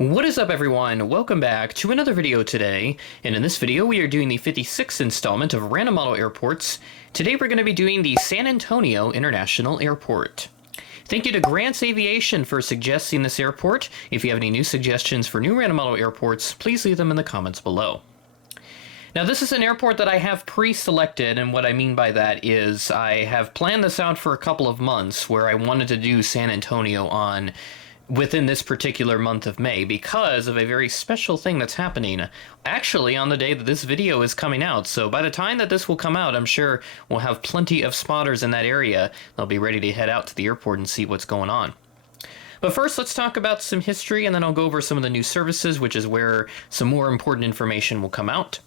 What is up, everyone? Welcome back to another video today, and in this video we are doing the 56th installment of Random Model Airports. Today we're going to be doing the San Antonio International Airport. Thank you to Grants Aviation for suggesting this airport. If you have any new suggestions for new Random Model Airports, please leave them in the comments below. Now, this is an airport that I have pre-selected, and what I mean by that is I have planned this out for a couple of months where I wanted to do San Antonio within this particular month of May because of a very special thing that's happening actually on the day that this video is coming out. So by the time that this will come out, I'm sure we'll have plenty of spotters in that area. They'll be ready to head out to the airport and see what's going on. But first, let's talk about some history, and then I'll go over some of the new services, which is where some more important information will come out.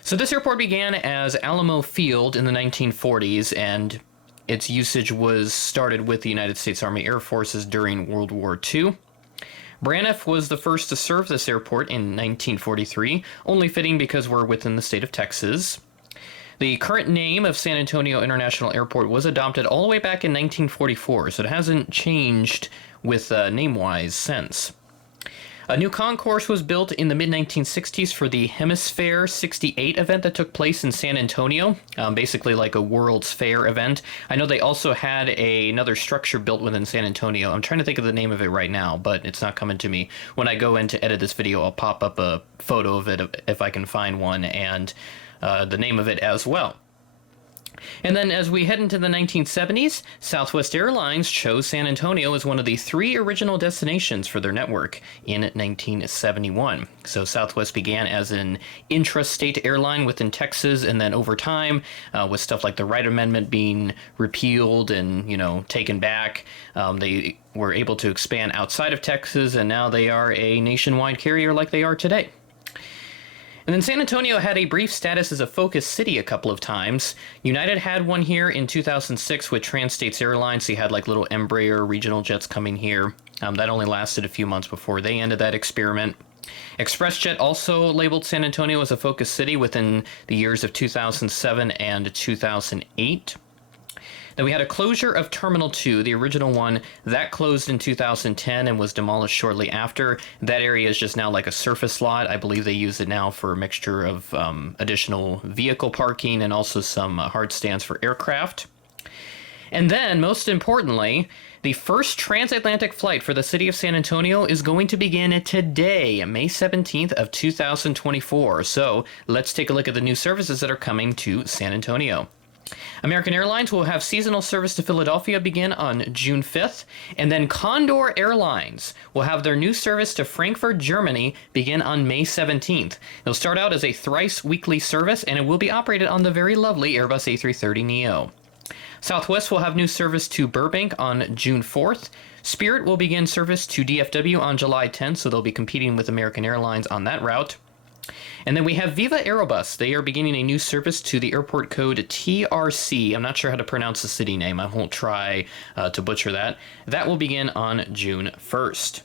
So this airport began as Alamo Field in the 1940s, and its usage was started with the United States Army Air Forces during World War II. Braniff was the first to serve this airport in 1943, only fitting because we're within the state of Texas. The current name of San Antonio International Airport was adopted all the way back in 1944, so it hasn't changed with name-wise since. A new concourse was built in the mid-1960s for the Hemisphere 68 event that took place in San Antonio, basically like a World's Fair event. I know they also had another structure built within San Antonio. I'm trying to think of the name of it right now, but it's not coming to me. When I go in to edit this video, I'll pop up a photo of it if I can find one, and the name of it as well. And then as we head into the 1970s, Southwest Airlines chose San Antonio as one of the 3 original destinations for their network in 1971. So Southwest began as an intrastate airline within Texas, and then over time, with stuff like the Wright Amendment being repealed and, taken back, they were able to expand outside of Texas, and now they are a nationwide carrier like they are today. And then San Antonio had a brief status as a focus city a couple of times. United had one here in 2006 with Trans-States Airlines. So you had like little Embraer regional jets coming here. That only lasted a few months before they ended that experiment. ExpressJet also labeled San Antonio as a focus city within the years of 2007 and 2008. Then we had a closure of Terminal 2, the original one. That closed in 2010 and was demolished shortly after. That area is just now like a surface lot. I believe they use it now for a mixture of additional vehicle parking and also some hard stands for aircraft. And then, most importantly, the first transatlantic flight for the city of San Antonio is going to begin today, May 17th of 2024. So let's take a look at the new services that are coming to San Antonio. American Airlines will have seasonal service to Philadelphia begin on June 5th, and then Condor Airlines will have their new service to Frankfurt, Germany begin on May 17th. It'll start out as a thrice weekly service, and it will be operated on the very lovely Airbus A330neo. Southwest will have new service to Burbank on June 4th. Spirit will begin service to DFW on July 10th, so they'll be competing with American Airlines on that route. And then we have Viva Aerobus. They are beginning a new service to the airport code TRC. I'm not sure how to pronounce the city name. I won't try to butcher that. That will begin on June 1st.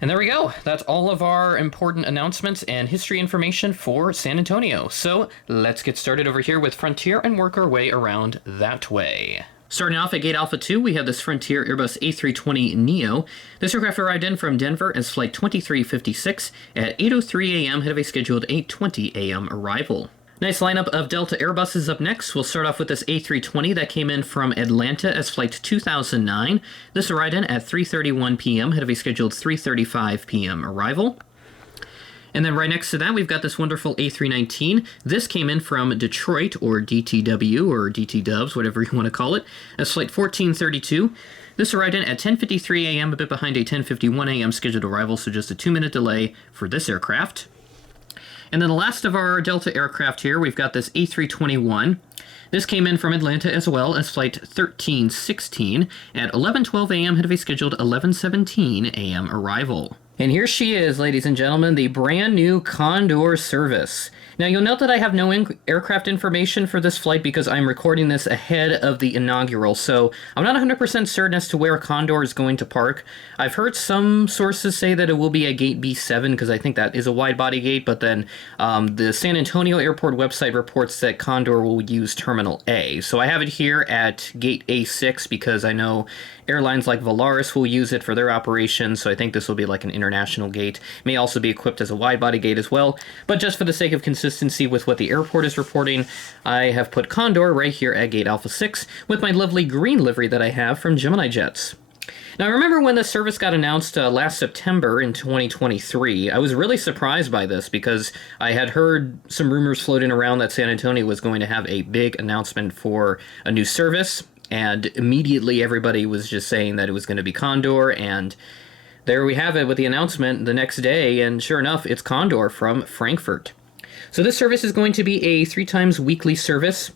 And there we go. That's all of our important announcements and history information for San Antonio. So let's get started over here with Frontier and work our way around that way. Starting off at Gate Alpha 2, we have this Frontier Airbus A320neo. This aircraft arrived in from Denver as Flight 2356 at 8:03 a.m. ahead of a scheduled 8:20 a.m. arrival. Nice lineup of Delta Airbuses up next. We'll start off with this A320 that came in from Atlanta as Flight 2009. This arrived in at 3:31 p.m. ahead of a scheduled 3:35 p.m. arrival. And then right next to that, we've got this wonderful A319. This came in from Detroit, or DTW, or DT Dubs, whatever you want to call it, as Flight 1432. This arrived in at 10:53 a.m., a bit behind a 10:51 a.m. scheduled arrival, so just a 2-minute delay for this aircraft. And then the last of our Delta aircraft here, we've got this A321. This came in from Atlanta as well as Flight 1316 at 11:12 a.m. ahead of a scheduled 11:17 a.m. arrival. And here she is, ladies and gentlemen, the brand new Condor service. Now, you'll note that I have no aircraft information for this flight because I'm recording this ahead of the inaugural, so I'm not 100% certain as to where Condor is going to park. I've heard some sources say that it will be at Gate B7 because I think that is a wide-body gate, but then the San Antonio Airport website reports that Condor will use Terminal A. So I have it here at Gate A6 because I know airlines like Volaris will use it for their operations, so I think this will be like an international gate. It may also be equipped as a wide-body gate as well, but just for the sake of consistency with what the airport is reporting, I have put Condor right here at Gate Alpha 6 with my lovely green livery that I have from Gemini Jets. Now, I remember when this service got announced last September in 2023, I was really surprised by this because I had heard some rumors floating around that San Antonio was going to have a big announcement for a new service, and immediately everybody was just saying that it was going to be Condor, and there we have it with the announcement the next day, and sure enough, it's Condor from Frankfurt. So this service is going to be a 3 times weekly service.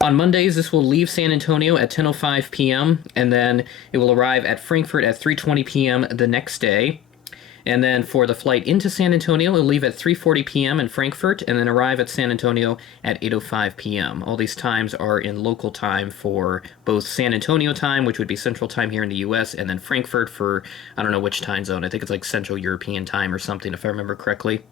On Mondays, this will leave San Antonio at 10:05 p.m., and then it will arrive at Frankfurt at 3:20 p.m. the next day. And then for the flight into San Antonio, it will leave at 3:40 p.m. in Frankfurt, and then arrive at San Antonio at 8:05 p.m. All these times are in local time for both San Antonio time, which would be Central Time here in the U.S., and then Frankfurt for, I don't know which time zone. I think it's like Central European Time or something, if I remember correctly.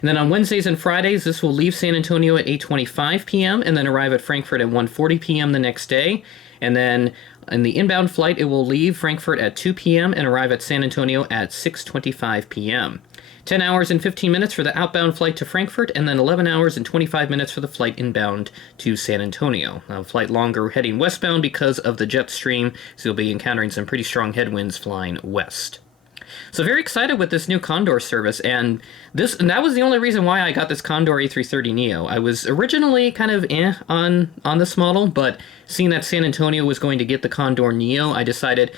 And then on Wednesdays and Fridays, this will leave San Antonio at 8:25 p.m. and then arrive at Frankfurt at 1:40 p.m. the next day. And then in the inbound flight, it will leave Frankfurt at 2 p.m. and arrive at San Antonio at 6:25 p.m. 10 hours and 15 minutes for the outbound flight to Frankfurt, and then 11 hours and 25 minutes for the flight inbound to San Antonio. A flight longer heading westbound because of the jet stream, so you'll be encountering some pretty strong headwinds flying west. So very excited with this new Condor service, and that was the only reason why I got this Condor A330neo. I was originally kind of on this model, but seeing that San Antonio was going to get the Condor Neo, I decided,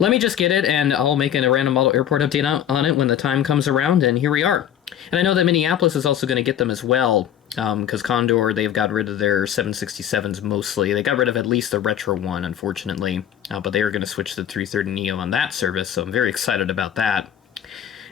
let me just get it, and I'll make a random model airport update on it when the time comes around, and here we are. And I know that Minneapolis is also going to get them as well, because Condor, they've got rid of their 767s mostly. They got rid of at least the retro one, unfortunately, but they are going to switch to the 330neo on that service, so I'm very excited about that.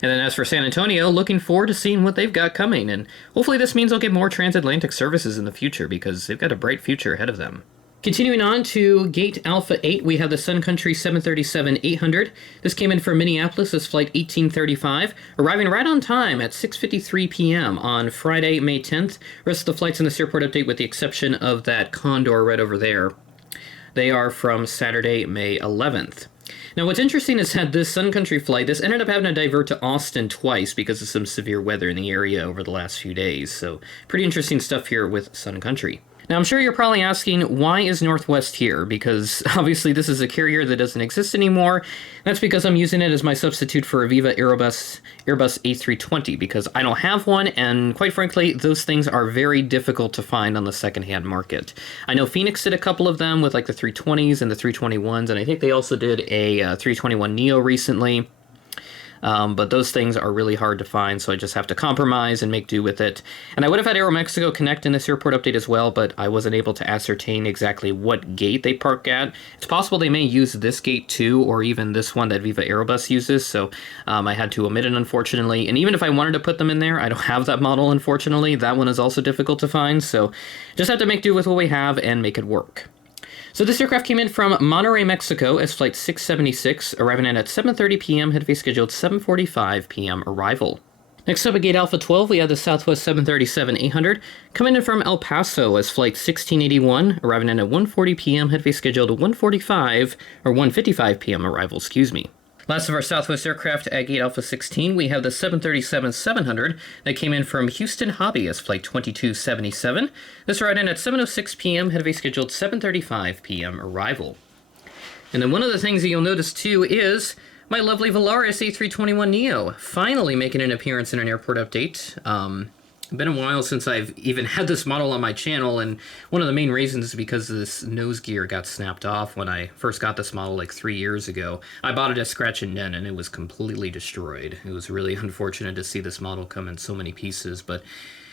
And then as for San Antonio, looking forward to seeing what they've got coming, and hopefully this means they'll get more transatlantic services in the future, because they've got a bright future ahead of them. Continuing on to Gate Alpha 8, we have the Sun Country 737-800. This came in from Minneapolis as flight 1835, arriving right on time at 6:53 p.m. on Friday, May 10th. Rest of the flights in this airport update, with the exception of that Condor right over there, they are from Saturday, May 11th. Now, what's interesting is that this Sun Country flight, this ended up having to divert to Austin twice because of some severe weather in the area over the last few days. So, pretty interesting stuff here with Sun Country. Now, I'm sure you're probably asking, why is Northwest here? Because obviously this is a carrier that doesn't exist anymore. That's because I'm using it as my substitute for a Viva Airbus A320, because I don't have one, and quite frankly, those things are very difficult to find on the secondhand market. I know Phoenix did a couple of them with like the 320s and the 321s, and I think they also did a 321neo recently. But those things are really hard to find, so I just have to compromise and make do with it. And I would have had Aeromexico connect in this airport update as well, but I wasn't able to ascertain exactly what gate they park at. It's possible they may use this gate too, or even this one that Viva Aerobus uses, so I had to omit it, unfortunately. And even if I wanted to put them in there, I don't have that model, unfortunately. That one is also difficult to find, so just have to make do with what we have and make it work. So this aircraft came in from Monterrey, Mexico as flight 676, arriving in at 7:30 p.m., had to be scheduled 7:45 p.m. arrival. Next up at Gate Alpha 12, we have the Southwest 737-800, coming in from El Paso as flight 1681, arriving in at 1:40 p.m., had to be scheduled 1:55 p.m. arrival, Last of our Southwest aircraft at Gate Alpha 16, we have the 737-700 that came in from Houston Hobby as flight 2277. This arrived in at 7:06 p.m., had to be scheduled 7:35 p.m. arrival. And then one of the things that you'll notice too is my lovely Volaris A321neo finally making an appearance in an airport update. Been a while since I've even had this model on my channel, and one of the main reasons is because this nose gear got snapped off when I first got this model like 3 years ago. I bought it as scratch and dent, and it was completely destroyed. It was really unfortunate to see this model come in so many pieces, but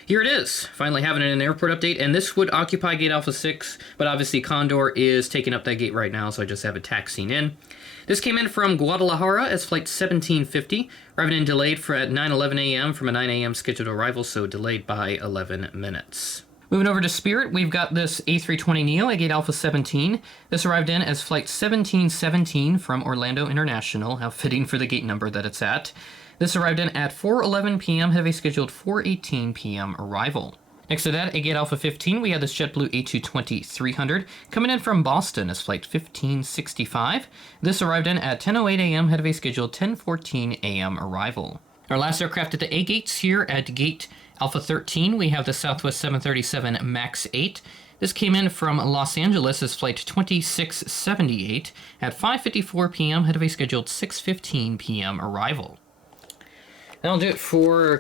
here it is, finally having it in an airport update, and this would occupy Gate Alpha 6, but obviously Condor is taking up that gate right now, so I just have it taxiing in. This came in from Guadalajara as flight 1750, arriving in delayed at 9:11 a.m. from a 9 a.m. scheduled arrival, so delayed by 11 minutes. Moving over to Spirit, we've got this A320neo at Gate Alpha 17. This arrived in as flight 1717 from Orlando International, how fitting for the gate number that it's at. This arrived in at 4:11 p.m., have a scheduled 4:18 p.m. arrival. Next to that, at gate Alpha 15, we have this JetBlue A220-300 coming in from Boston as flight 1565. This arrived in at 10:08 a.m. ahead of a scheduled 10:14 a.m. arrival. Our last aircraft at the A gates here at gate Alpha 13, we have the Southwest 737 MAX 8. This came in from Los Angeles as flight 2678 at 5:54 p.m. ahead of a scheduled 6:15 p.m. arrival. That'll do it for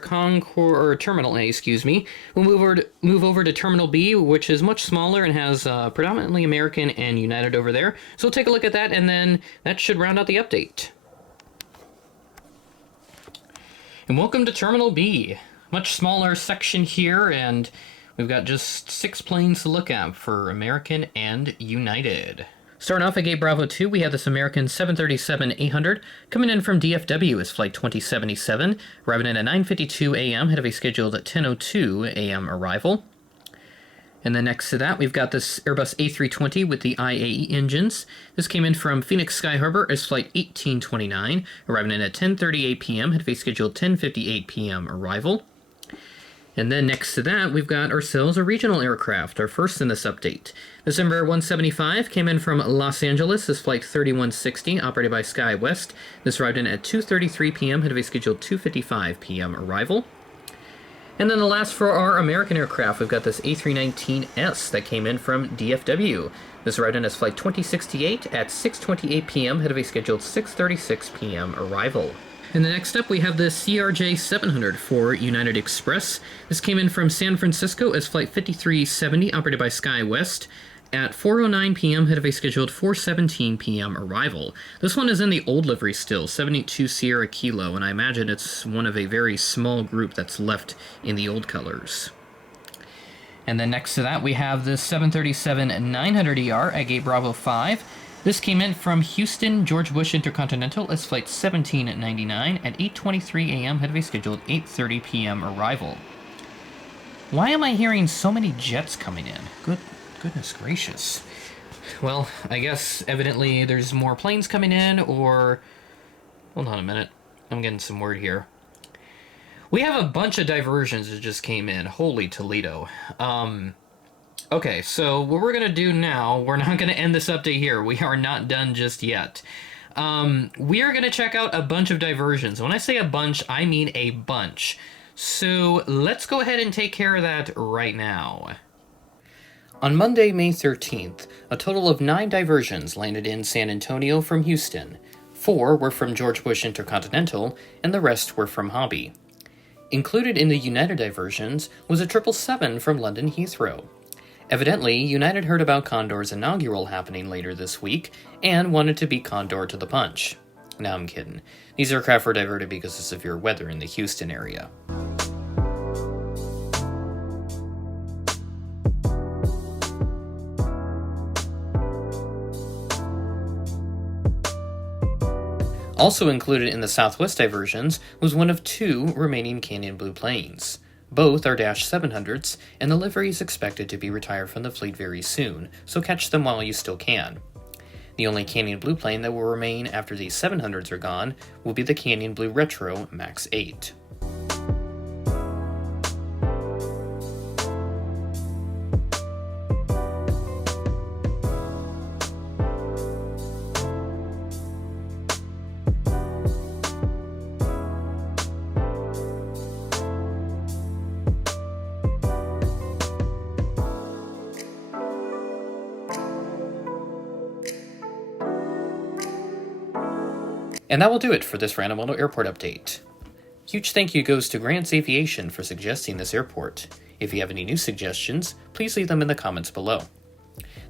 Terminal A, excuse me. We'll move over to Terminal B, which is much smaller and has predominantly American and United over there. So we'll take a look at that, and then that should round out the update. And welcome to Terminal B. Much smaller section here, and we've got just 6 planes to look at for American and United. Starting off at gate Bravo 2, we have this American 737-800 coming in from DFW as flight 2077, arriving in at 9:52 a.m. ahead of a scheduled 10:02 a.m. arrival. And then next to that, we've got this Airbus A320 with the IAE engines. This came in from Phoenix Sky Harbor as flight 1829, arriving in at 10:38 p.m. ahead of a scheduled 10:58 p.m. arrival. And then next to that, we've got ourselves a regional aircraft, our first in this update. This Embraer 175 came in from Los Angeles as flight 3160, operated by SkyWest. This arrived in at 2:33 p.m. ahead of a scheduled 2:55 p.m. arrival. And then the last for our American aircraft, we've got this A319S that came in from DFW. This arrived in as flight 2068 at 6:28 p.m. ahead of a scheduled 6:36 p.m. arrival. And the next up, we have the CRJ 700 for United Express. This came in from San Francisco as flight 5370, operated by SkyWest, at 4:09 p.m. ahead of a scheduled 4:17 p.m. arrival. This one is in the old livery still, 782 Sierra Kilo, and I imagine it's one of a very small group that's left in the old colors. And then next to that, we have the 737-900ER at gate Bravo 5. This came in from Houston George Bush Intercontinental as flight 1799 at 8:23 a.m. ahead of a scheduled 8:30 p.m. arrival. Why am I hearing so many jets coming in? Goodness gracious. Well, I guess evidently there's more planes coming in, or... Hold on a minute. I'm getting some word here. We have a bunch of diversions that just came in. Holy Toledo. Okay, so what we're going to do now, we're not going to end this update here. We are not done just yet. We are going to check out a bunch of diversions. When I say a bunch, I mean a bunch. So let's go ahead and take care of that right now. On Monday, May 13th, a total of 9 diversions landed in San Antonio from Houston. 4 were from George Bush Intercontinental, and the rest were from Hobby. Included in the United diversions was a 777 from London Heathrow. Evidently, United heard about Condor's inaugural happening later this week and wanted to beat Condor to the punch. No, I'm kidding. These aircraft were diverted because of severe weather in the Houston area. Also included in the Southwest diversions was one of 2 remaining Canyon Blue planes. Both are Dash 700s, and the livery is expected to be retired from the fleet very soon, so catch them while you still can. The only Canyon Blue plane that will remain after these 700s are gone will be the Canyon Blue Retro MAX 8. And that will do it for this Random Model Airport update. Huge thank you goes to Grants Aviation for suggesting this airport. If you have any new suggestions, please leave them in the comments below.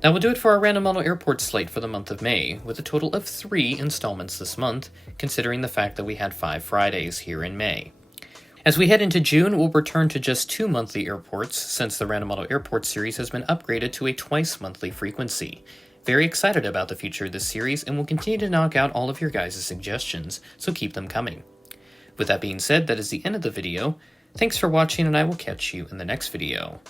That will do it for our Random Model Airport slate for the month of May, with a total of 3 installments this month, considering the fact that we had 5 Fridays here in May. As we head into June, we'll return to just 2 monthly airports, since the Random Model Airport series has been upgraded to a twice-monthly frequency. Very excited about the future of this series, and will continue to knock out all of your guys' suggestions, so keep them coming. With that being said, that is the end of the video. Thanks for watching, and I will catch you in the next video.